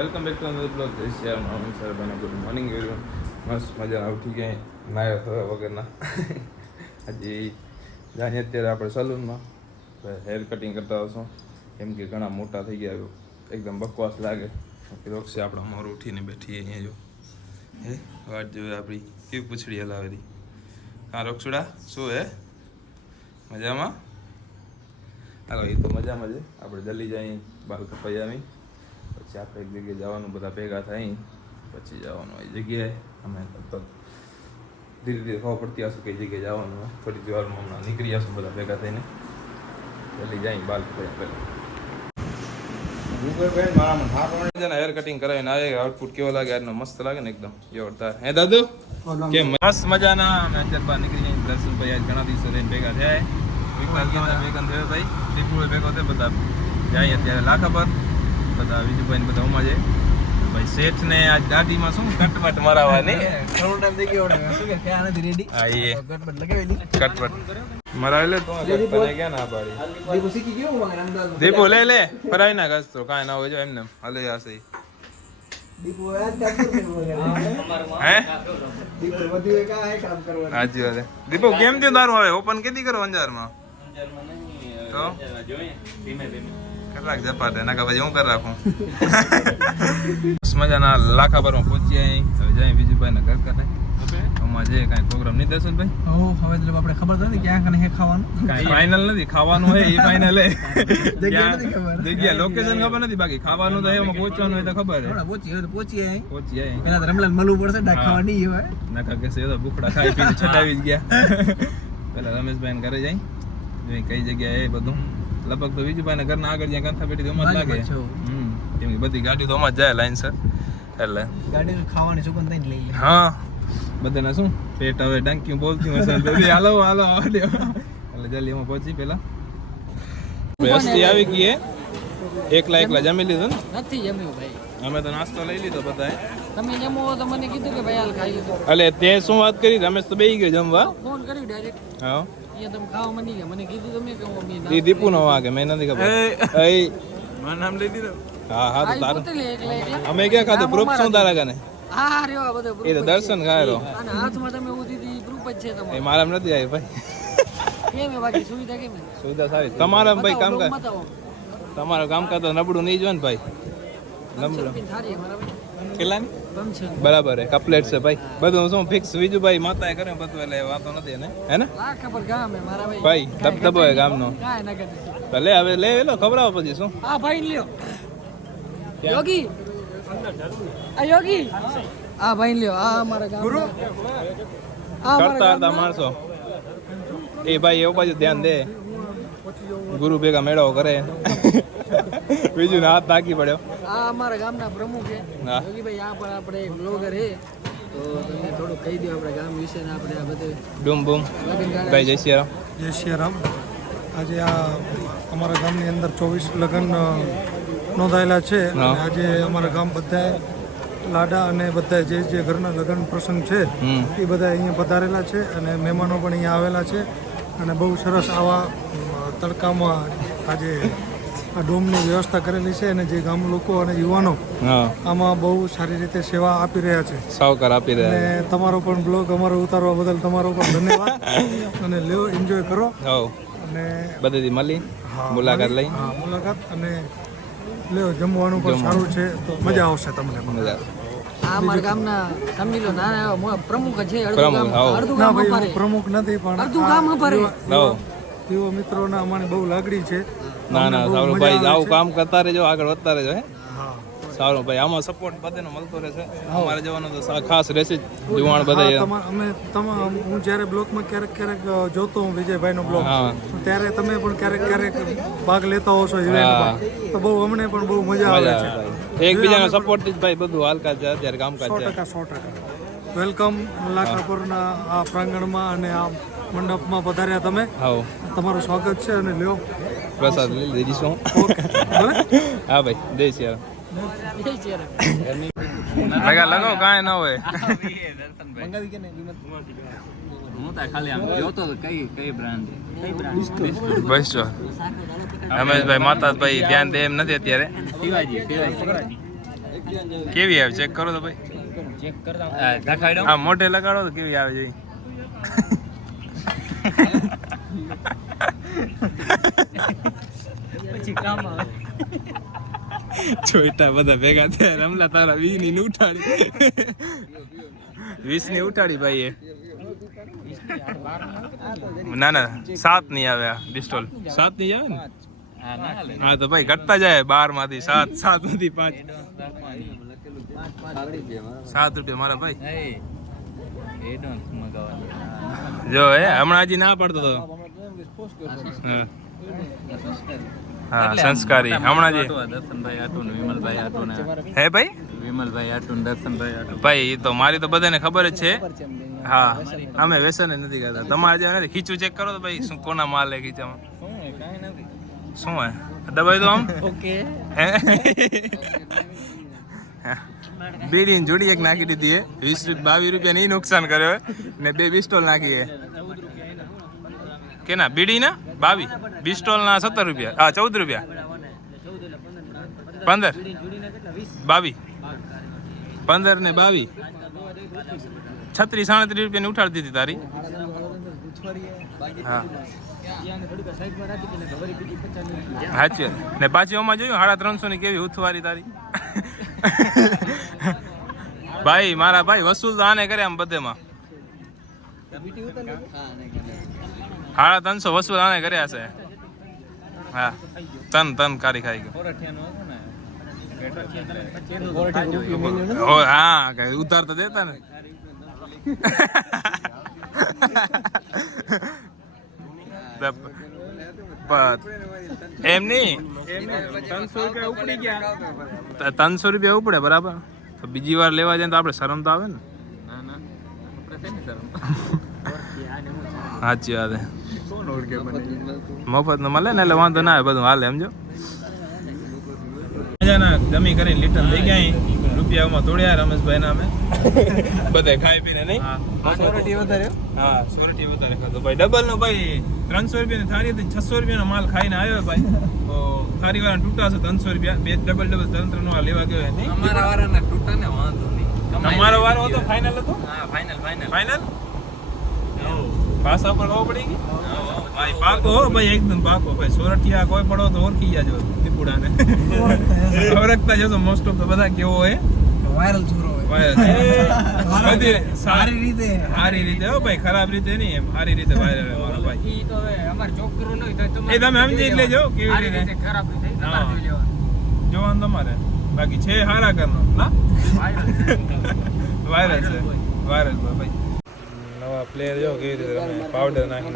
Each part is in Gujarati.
Welcome back to another blog. જય શ્રી રામ. સર ભાઈને ગુડ મોર્નિંગ એવરીવન. મસ્ત મજા ઉઠી ગયા નાયો થયો વગરના હજી જાણીએ અત્યારે આપણે સલૂનમાં હેર કટિંગ કરતા હશો કેમ કે ઘણા મોટા થઈ ગયા એકદમ બકવાસ લાગે. રોક્ષી આપણે મોર ઉઠીને બેઠી અહીંયા જો હે વાટ જોઈ આપણી કેવી પૂછડી હલાવેલી. હા રોક્ષુડા શું હે મજામાં? હાલો એ તો મજામાં છે. આપણે જલ્દી જઈ બાલ કપાઈ આવી પછી આપણે એક જગ્યાએ જવાનું બધા ભેગા થાય પછી જવાનું એ જગ્યાએ અમે લગભગ ધીરે ધીરે ખબર પડતી હશે કઈ જગ્યાએ જવાનું હોય. થોડી વાર હમણાં નીકળી જશું બધા ભેગા થઈને જલ્દી જાય બાલ કપાઈ પહેલાં હેર કટિંગ કરાવીને આવે. આઉટપુટ કેવો લાગે આજનો? મસ્ત લાગે ને એકદમ જોરદાર. હે દાદુ કેમ મસ્ત મજાના? અમે અત્યારે બહાર નીકળી જઈએ. દર્શનભાઈ આજ ઘણા દિવસો રહીને ભેગા થયા. વિકાસ ભેગા થયો ભાઈ દીપુ ભેગો થયો બધા જાય અત્યારે લાખા પર બધા વિજુભાઈ બધા ઉમા છે ભાઈ. શેઠ ને આજ દાદીમાં શું કટવટ મરાવવાની કટવટ મરાવેલે તને ક્યાં ના પાડી દીપુ લે લે ફરાવી ના ઘસ તો કાંઈ ના હોય જો એમને હલે જશે. દીપુ કેમ થયું તારું? હવે ઓપન કેદી કરો અંજારમાં? તો કલાક જપાટે ના પછી હું કરી રાખું. મજાના લાખા ભરમાં પહોંચી આવી. હવે જાય વિજયભાઈ ના ઘર કરે આમાં જે કાંઈ પ્રોગ્રામ નહીં દર્શનભાઈ. હવે એટલે આપણે ખબર નથી ક્યાં કને હે ખાવાનું. કાંઈ ફાઇનલ નથી. ખાવાનું હોય એ ફાઇનલ હે. જગ્યા લોકેશન ખબર નથી બાકી ખાવાનું તો એમાં પહોંચવાનું હોય તો ખબર હે. પહોંચી આવી પહોંચી પેલા રમલાલ મળવું પડશે ડાક ખાવા નહીં હવે નકા કે છે તો ભૂખડા ખાઈ પીને છટાવી જ ગયા. પેલા રમેશભાઈ ઘરે જાય જોઈ કઈ જગ્યાએ એ બધું લગભગ તો વિજુભાઈ ઘરના આગળ જ્યાં કંથા પેટી તો લાગે. કેમ કે બધી ગાડી તો જ જાય લાઈન સર એટલે ગાડી ખાવાની સુગંધ લઈ લે. હા બધાને શું પેટ હવે ડંકી બોલતી હશે હાલો હાલો એટલે જલ્દી એમાં પહોંચી પેલા વ્યસ્તી આવી ગઈ. એકલા જમી લીધું ને? નથી જમ્યું ભાઈ. અમે તો નાસ્તો લઈ લીધો બધાએ. તમે જમો તો મને કીધું કે ભાઈ હાલ ખાઈ લીધું. એટલે તે શું વાત કરી? રમેશ તો બેહી ગયો જમવા. ફોન કર્યું ડાયરેક્ટ. હા તમે ખાવા મની ગયા મને કીધું તમે કે હું એ દીપુ નો વાગે મેં નથી ખબર. મારું નામ લઈ દીધું. હા હા તો તારું અમે ક્યાં ખાધું? પ્રૂફ શું તારા કને? હા રે આ બધો એ તો દર્શન ખાયરો અને હાથમાં તમે ઉધી દી પ્રૂફ જ છે તમારો. એ મારામ નથી આવી ભાઈ. કેમ એ બાકી સુવિધા કેમ? સુવિધા સારી. તમારા ભાઈ કામકાજ તમારું કામકાજ તો નબળું નહીં જો ને ભાઈ. નબળું કેટલાની? બરાબર હે કપલેટ છે ભાઈ. બધું શું ફિક્સ વિજુભાઈ માતાએ કરે બધું એટલે વાતો નથી એને હે ને ભાઈ. ધબધબો હે ગામનો. લે હવે લે લો ખબરાવો પછી શું. હા ભાઈ લ્યો યોગી આ યોગી આ ભાઈ લ્યો આ અમારા ગામ ગુરુ કરતા હતા માણસો એ ભાઈ એવું બાજુ ધ્યાન દે. ગુરુ ભેગા મેળાઓ કરે બીજું હાથ તાકી પડ્યો. આ અમારા ગામના પ્રમુખ છે યોગીભાઈ. આ પણ આપણે એક બ્લોગર છે તો તમે થોડું કહી દો આપણા ગામ વિશે ને આપણે આ બધું ડૂમ બૂમ ભાઈ. જય શ્રી રામ. જય શ્રી રામ. આજે આ અમારા ગામની અંદર 24 લગ્ન નોંધાયેલા છે અને આજે અમારા ગામ બધા લાડા અને બધા જે ઘરના લગ્ન પ્રસંગ છે એ બધા અહીંયા પધારેલા છે અને મહેમાનો પણ અહીંયા આવેલા છે અને બહુ સરસ આવા તડકામાં આજે આ ડોમની વ્યવસ્થા કરેલી છે અને જે ગામ લોકો અને યુવાનો આમાં બહુ સારી રીતે સેવા આપી રહ્યા છે. સાવકાર આપી રહ્યા અને તમારો પણ બ્લોગ અમારો ઉતારવા બદલ તમારો પણ ધન્યવાદ. અને લ્યો એન્જોય કરો અને બધેથી મળી મુલાકાત લઈ. હા મુલાકાત અને લ્યો જમવાનું પણ સારું છે તો મજા આવશે તમને. મજા આ અમારા ગામના સમજી લો નાના પ્રમુખ છે. પ્રમુખ નથી પણ અડધું ગામ અપરે યુવા મિત્રોના અમારી બહુ લાગણી છે. ના ના સારું ભાઈ આવું કામ કરતા રહેજો આગળ વધતા રહેજો. હે સારું ભાઈ આમાં સપોર્ટ બધાનો મળતો રહેશે. અમારે જવાનું તો ખાસ રહેશે જ જુવાણ બધા. અમે હું જ્યારે બ્લોગમાં ક્યારેક જોતો હું વિજયભાઈનો બ્લોગ ત્યારે તમે પણ ક્યારેક ભાગ લેતા હો છો ઇવેન્ટમાં તો બહુ અમને પણ બહુ મજા આવે છે. એકબીજાનો સપોર્ટ થી જ ભાઈ બધું હાલકા છે અત્યારે કામકાજ છે. 100% વેલકમ લાખાપુરના આ પ્રાંગણમાં અને આ મંડપમાં પધાર્યા તમે. તમારું સ્વાગત છે અને લ્યો પ્રસાદ લઈ લીધીશું. હા ભાઈ જય શ્રી રામ. લગાવ કાંઈ ના હોય. બસ જો રમેશભાઈ માતાભાઈ ધ્યાન દે એમ નથી અત્યારે. કેવી આવે ચેક કરો તો ભાઈ. ચેક કરતા દેખાડો. હા મોઢે લગાડો તો કેવી આવે છે. પછી કામ આવે. છોટા બધા ભેગા થયા રમલા તારા 20 ની ઉઠાડી 20 ની ઉઠાડી ભાઈ એ. ના ના 7 ની આવે આ પિસ્તોલ 7 ની આવે ને. હા તો ભાઈ ઘટતા જાય 12 માંથી 7 7 માંથી 5 7 રૂપિયા મારા ભાઈ. જો એ હમણાં હજી ના પડતો તો. હા સંસ્કારી હમણાં જે દર્શનભાઈ આટુ ને વિમલભાઈ આટુ ને હે ભાઈ વિમલભાઈ આટુ ને દર્શનભાઈ આટુ. ભાઈ એ તો મારી તો બધાને ખબર જ છે. હા અમે વ્યસન નથી કરતા. તમારે જે નથી ખીચું ચેક કરો તો ભાઈ શું કોના માલ હે ખીચામાં શું હે દબાઈ દો આમ. ઓકે બીડી ની જોડી એક નાખી દીધી હે 22 રૂપિયા ની નુકસાન કર્યો ને 2 પિસ્તોલ નાખી હે કે ના બીડી ના 22 પિસ્તોલ ના 17 રૂપિયા હા 14 રૂપિયા 15 22 15 ને 22 36 37 રૂપિયા ની ઉઠાડી દીધી તારી. હા સાચી ને પાછી આમાં જોયું 350 ની કેવી ઉથવારી તારી. ભાઈ મારા ભાઈ વસૂલ તો આને કરે આમ બધેમાં 350 વસૂલ આને કર્યા છે. હા તન કારી ખાઈ ગયો. હા કઈ ઉધાર તો દેતા ને. એમ નહીં 300 રૂપિયા ઉપડે બરાબર તો બીજી વાર લેવા જાય તો આપણે શરમ તો આવે ને. સાચી વાત મફત નો મળે ને એટલે વાંધો ના આવે બધું હાલે સમજો. મજાના જમી કરીને લીટર લઈ ગયા રૂપિયામાં તોડ્યા રમેશભાઈ ના અમે બધા ખાઈ પીને નહીં. સોરઠી વધારે. હા સોરઠી વધારે ખાધો ભાઈ ડબલ નો ભાઈ 300 રૂપિયા ની થાળી હતી 600 રૂપિયા નો માલ ખાઈને આવ્યો ભાઈ. તો થાળી વાળા તૂટા છે 300 રૂપિયા બે ડબલ તંત્ર નો લેવા ગયો. અમારા વાળાના તૂટા ને વાંધો નહીં. તમારો વારો હતો ફાઇનલ હતો. હા ફાઇનલ પાસા પર ખબર પડી ગઈ ભાઈ. પાકો હો ભાઈ એકદમ પાકો ભાઈ. સોરઠિયા કોઈ પડો તો ઓળખી જાજો દીપુડાને. ઓળખતા જશો મોસ્ટ ઓફ તો બધા કેવો હોય વાયરલ છોરો હોય. સારી રીતે હો ભાઈ ખરાબ રીતે નહીં એમ સારી રીતે વાયરલ મારા ભાઈ. ઈ તો હવે અમાર છોકરો નહીં તો એ તમે સમજી લેજો કેવી રીતે ખરાબ રીતે હા. જોવાનું તમારે બાકી છે હારા કરનો ના વાયરલ છે વાયરલ ભાઈ. નવા પ્લેયર જો કેવી રીતે રમે પાવડર નાખી.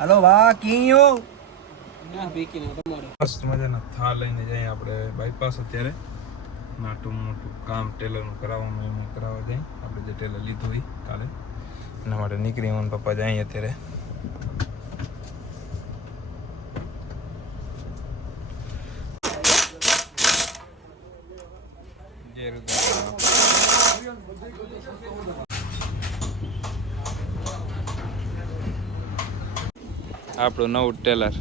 હેલો વા કિયો મસ્ત મજાના થાળ લઈને જઈએ આપણે બાયપાસ. અત્યારે નાટું મોટું કામ ટેલરનું કરાવવાનું એમાં કરાવવા જાય આપણે જે ટેલર લીધું હોય કાલે એના માટે નીકળી હું પપ્પા જાય અત્યારે. આપણું નવું ટેલર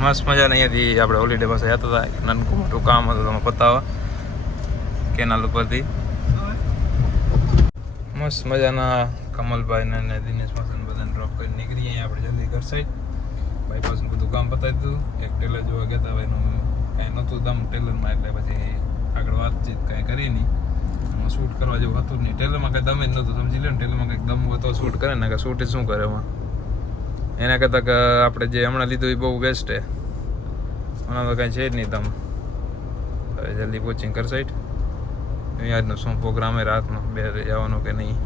મસ્ત મજાને અહીંયાથી આપણે હોલિડે પાસે જતા હતા. નાનકું મોટું કામ હતું તમે પતાવવા કેનાલ ઉપરથી. મસ્ત મજાના કમલભાઈ ને દિનેશ માસન બધાને ડ્રોપ કરી નીકળી અહીંયા આપણે જલ્દી ઘર સાઈડ બાયપાસનું બધું કામ પતાવી દીધું. એક ટેલર જોવા ગયા હતા ભાઈ એનું કાંઈ નહોતું દમ ટેલરમાં એટલે પછી આગળ વાતચીત કાંઈ કરી નહીં. શૂટ કરવા જેવું હતું નહીં ટેલરમાં કાંઈ દમ જ નહોતું સમજી લે ને. ટેલરમાં કંઈક દમ હોય તો શૂટ કરે ને કે શૂટ શું કરે એમાં એના કરતાં કે આપણે જે હમણાં લીધું એ બહુ બેસ્ટ છે. હમણાં તો કાંઈ છે જ નહીં દમ. જલ્દી કોચિંગ કર સાઈડ આજનો શું પ્રોગ્રામ હે રાતનો બે જવાનો કે નહીં.